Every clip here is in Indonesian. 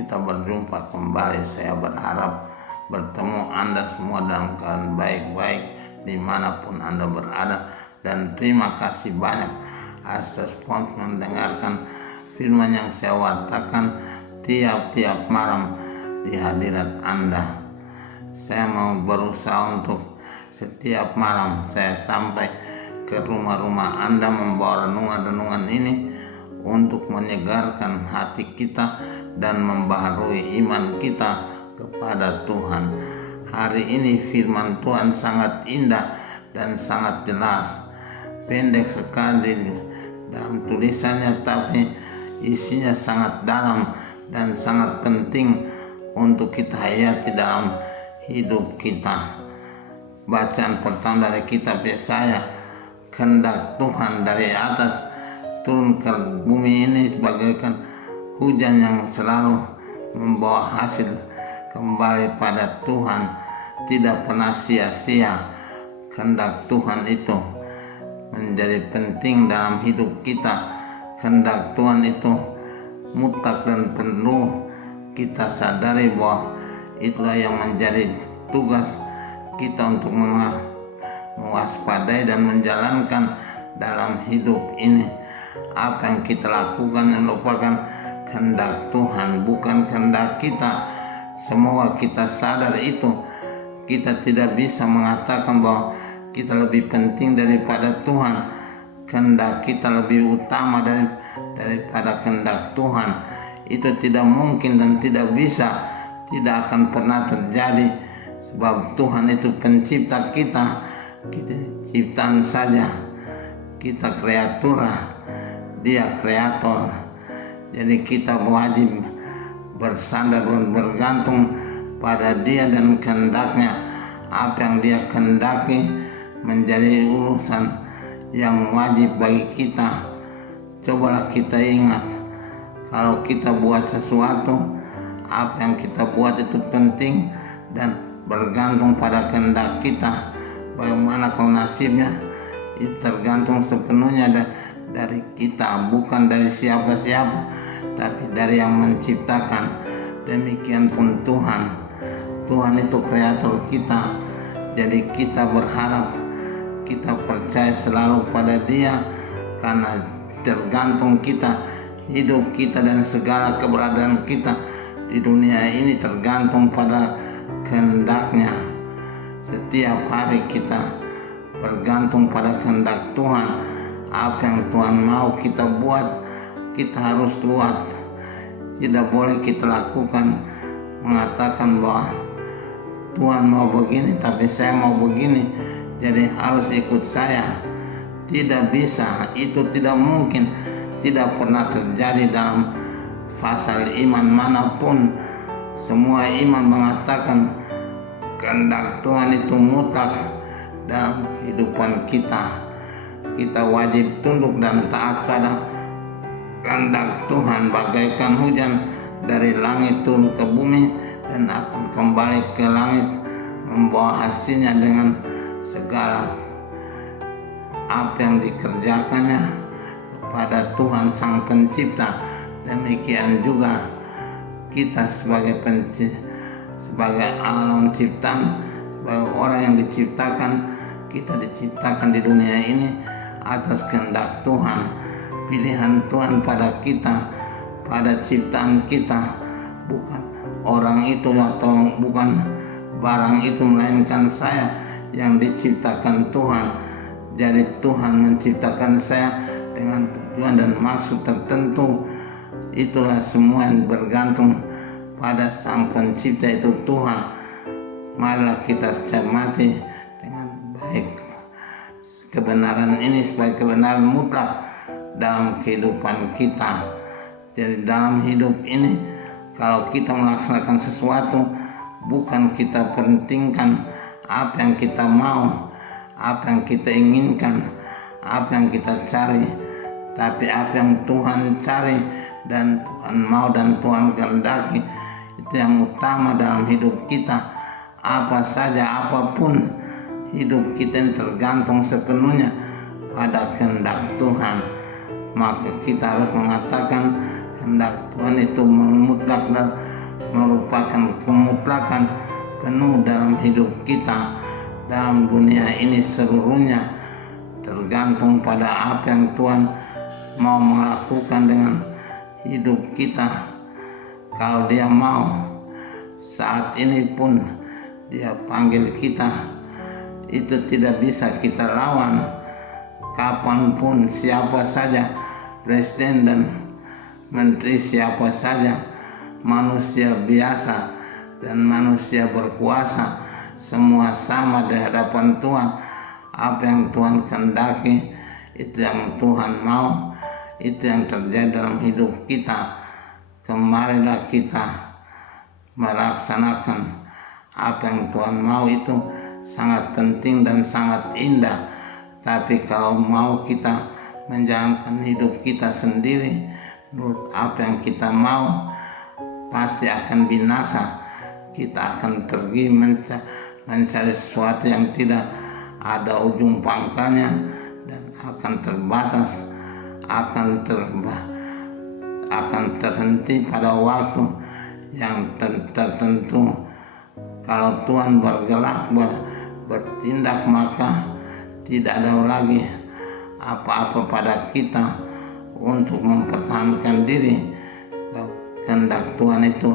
kita berjumpa kembali. Saya berharap bertemu Anda semua dalam keadaan baik-baik dimanapun Anda berada. Dan terima kasih banyak atas sponsor mendengarkan firman yang saya wartakan tiap-tiap malam di hadirat Anda. Saya mau berusaha untuk setiap malam saya sampai ke rumah-rumah Anda membawa renungan-renungan ini untuk menyegarkan hati kita dan membaharui iman kita kepada Tuhan. Hari ini firman Tuhan sangat indah dan sangat jelas. Pendek sekali dalam tulisannya, tapi isinya sangat dalam dan sangat penting untuk kita hayati dalam hidup kita. Bacaan pertama dari kitab Yesaya, kehendak Tuhan dari atas turun ke bumi ini sebagaikan hujan yang selalu membawa hasil kembali pada Tuhan, tidak pernah sia-sia. Kehendak Tuhan itu menjadi penting dalam hidup kita. Kehendak Tuhan itu mutlak dan perlu kita sadari bahwa itulah yang menjadi tugas kita untuk mewaspadai dan menjalankan dalam hidup ini. Apa yang kita lakukan yang merupakan kehendak Tuhan, bukan kehendak kita. Semoga kita sadar itu. Kita tidak bisa mengatakan bahwa kita lebih penting daripada Tuhan. Kehendak kita lebih utama daripada kehendak Tuhan. Itu tidak mungkin dan tidak bisa, tidak akan pernah terjadi. Sebab Tuhan itu pencipta kita. Kita ciptaan saja. Kita kreatura, Dia kreator. Jadi kita wajib bersandar dan bergantung pada Dia dan kehendaknya. Apa yang Dia kehendaki menjadi urusan yang wajib bagi kita. Cobalah kita ingat, kalau kita buat sesuatu, apa yang kita buat itu penting dan bergantung pada kehendak kita. Bagaimana kalau nasibnya, itu tergantung sepenuhnya dari kita, bukan dari siapa-siapa, tapi dari yang menciptakan. Demikian pun Tuhan. Tuhan itu kreator kita. Jadi kita berharap, kita percaya selalu pada Dia, karena tergantung kita, hidup kita dan segala keberadaan kita di dunia ini tergantung pada kehendaknya. Setiap hari kita bergantung pada kehendak Tuhan. Apa yang Tuhan mau kita buat, kita harus buat. Tidak boleh kita lakukan mengatakan bahwa Tuhan mau begini tapi saya mau begini, jadi harus ikut saya. Tidak bisa, itu tidak mungkin, tidak pernah terjadi dalam fasal iman manapun. Semua iman mengatakan kehendak Tuhan itu mutlak dalam kehidupan kita. Kita wajib tunduk dan taat pada kehendak Tuhan, bagaikan hujan dari langit turun ke bumi dan akan kembali ke langit membawa hasilnya dengan segala apa yang dikerjakannya kepada Tuhan Sang Pencipta. Demikian juga kita sebagai alam ciptaan, sebagai orang yang diciptakan, kita diciptakan di dunia ini atas kehendak Tuhan. Pilihan Tuhan pada kita, pada ciptaan kita, bukan orang itu atau bukan barang itu, melainkan saya yang diciptakan Tuhan. Jadi Tuhan menciptakan saya dengan tujuan dan maksud tertentu. Itulah semua yang bergantung pada Sang Pencipta, itu Tuhan. Marilah kita cermati dengan baik kebenaran ini sebagai kebenaran mutlak dalam kehidupan kita. Jadi dalam hidup ini, kalau kita melaksanakan sesuatu, bukan kita pentingkan apa yang kita mau, apa yang kita inginkan, apa yang kita cari, tapi apa yang Tuhan cari dan Tuhan mau dan Tuhan kehendaki. Itu yang utama dalam hidup kita. Apa saja, apapun, hidup kita ini tergantung sepenuhnya pada kehendak Tuhan. Maka kita harus mengatakan kehendak Tuhan itu memutlak dan merupakan kemutlakan penuh dalam hidup kita. Dalam dunia ini seluruhnya tergantung pada apa yang Tuhan mau melakukan dengan hidup kita. Kalau Dia mau, saat ini pun Dia panggil kita, itu tidak bisa kita lawan. Kapanpun, siapa saja, presiden dan menteri siapa saja, manusia biasa dan manusia berkuasa, semua sama di hadapan Tuhan. Apa yang Tuhan kehendaki, itu yang Tuhan mau, itu yang terjadi dalam hidup kita. Kemarilah kita melaksanakan apa yang Tuhan mau, itu sangat penting dan sangat indah. Tapi kalau mau kita menjalankan hidup kita sendiri menurut apa yang kita mau, pasti akan binasa. Kita akan pergi mencari sesuatu yang tidak ada ujung pangkalnya dan akan terbatas, akan terhenti pada waktu yang tertentu. Kalau Tuhan bergerak bertindak, maka tidak ada lagi apa-apa pada kita untuk mempertahankan diri. Kehendak Tuhan itu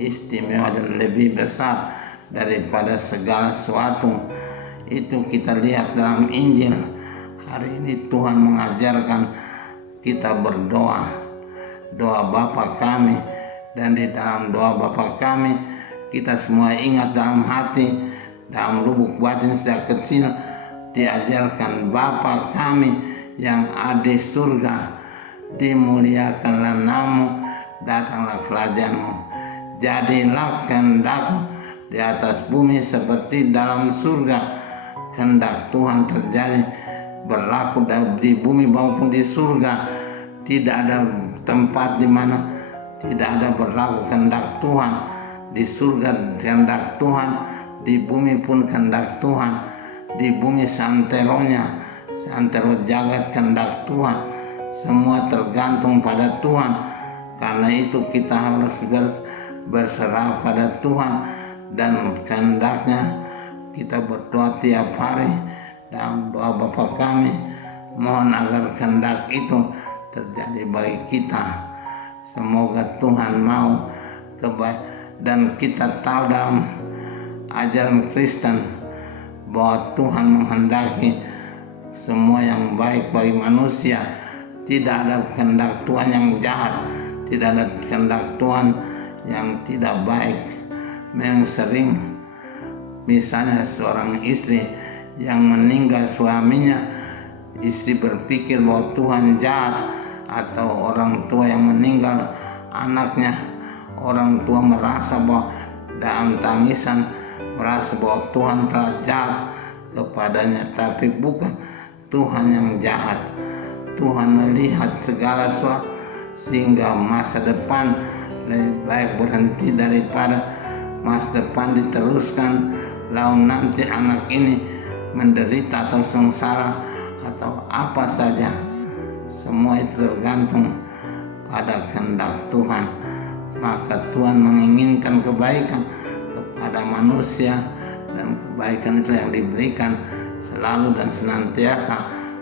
istimewa dan lebih besar daripada segala sesuatu. Itu kita lihat dalam Injil. Hari ini Tuhan mengajarkan kita berdoa, doa Bapa kami, dan di dalam doa Bapa kami kita semua ingat dalam hati, dalam lubuk batin sejak kecil diajarkan, Bapa kami yang ada di surga, dimuliakanlah namamu, datanglah kerajaanmu, jadilah kehendakmu di atas bumi seperti dalam surga. Kehendak Tuhan terjadi berlaku di bumi maupun di surga. Tidak ada tempat di mana tidak ada berlaku kehendak Tuhan. Di surga kehendak Tuhan, di bumi pun kehendak Tuhan. Di bumi seantero jagat kehendak Tuhan. Semua tergantung pada Tuhan. Karena itu kita harus berserah pada Tuhan dan kehendaknya. Kita berdoa tiap hari dalam doa Bapa kami, mohon agar kehendak itu terjadi bagi kita. Semoga Tuhan mau kebaikan. Dan kita tahu dalam ajaran Kristen bahwa Tuhan menghendaki semua yang baik bagi manusia. Tidak ada kehendak Tuhan yang jahat, tidak ada kehendak Tuhan yang tidak baik. Memang sering, misalnya seorang istri yang meninggal suaminya, istri berpikir bahwa Tuhan jahat, atau orang tua yang meninggal anaknya, orang tua merasa bahwa dalam tangisan merasa bahwa Tuhan telah jahat kepadanya. Tapi bukan Tuhan yang jahat. Tuhan melihat segala sesuatu sehingga masa depan lebih baik berhenti daripada masa depan diteruskan, lalu nanti anak ini menderita atau sengsara atau apa saja. Semua itu tergantung pada kehendak Tuhan. Maka Tuhan menginginkan kebaikan kepada manusia, dan kebaikan itu yang diberikan selalu dan senantiasa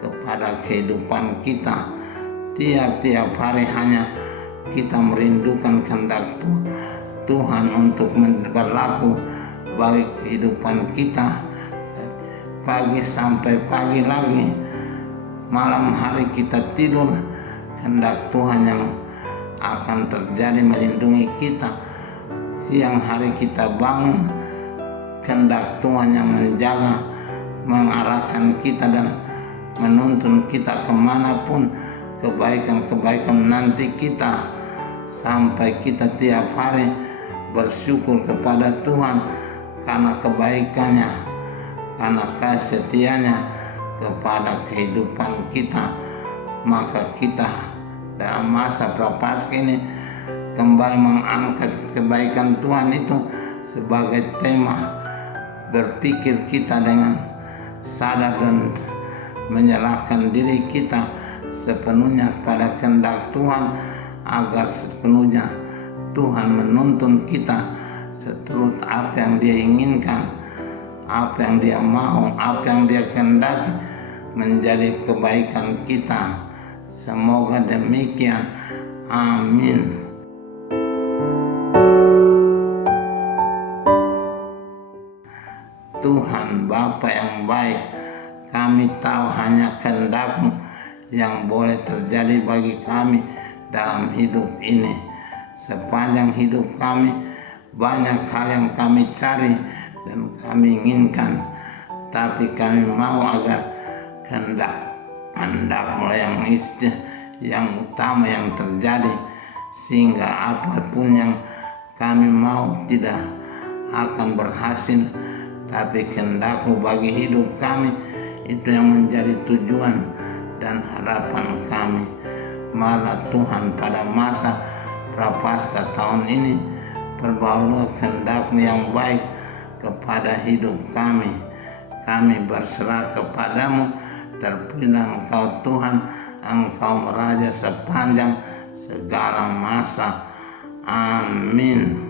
kepada kehidupan kita. Tiap-tiap hari hanya kita merindukan kehendak Tuhan untuk berlaku bagi kehidupan kita. Pagi sampai pagi lagi, malam hari kita tidur, kehendak Tuhan yang akan terjadi melindungi kita. Siang hari kita bangun, kehendak Tuhan yang menjaga, mengarahkan kita dan menuntun kita kemanapun kebaikan-kebaikan nanti kita, sampai kita tiap hari bersyukur kepada Tuhan karena kebaikannya, karena kasih setianya kepada kehidupan kita. Maka kita dalam masa prapaskah ini kembali mengangkat kebaikan Tuhan itu sebagai tema, berpikir kita dengan sadar dan menyerahkan diri kita sepenuhnya pada kehendak Tuhan, agar sepenuhnya Tuhan menuntun kita seturut apa yang Dia inginkan, apa yang Dia mau, apa yang Dia kehendaki menjadi kebaikan kita. Semoga demikian. Amin. Tuhan Bapa yang baik, kami tahu hanya kehendak-Mu yang boleh terjadi bagi kami dalam hidup ini. Sepanjang hidup kami, banyak hal yang kami cari dan kami inginkan, tapi kami mau agar kehendak-Mu yang utama yang terjadi, sehingga apapun yang kami mau tidak akan berhasil, tapi kehendak-Mu bagi hidup kami itu yang menjadi tujuan dan harapan kami. Malah Tuhan, pada masa Prapaskah tahun ini, perbaharui kehendak-Mu yang baik kepada hidup kami. Kami berserah kepadamu, terpujilah Engkau Tuhan, Engkau meraja sepanjang segala masa. Amin.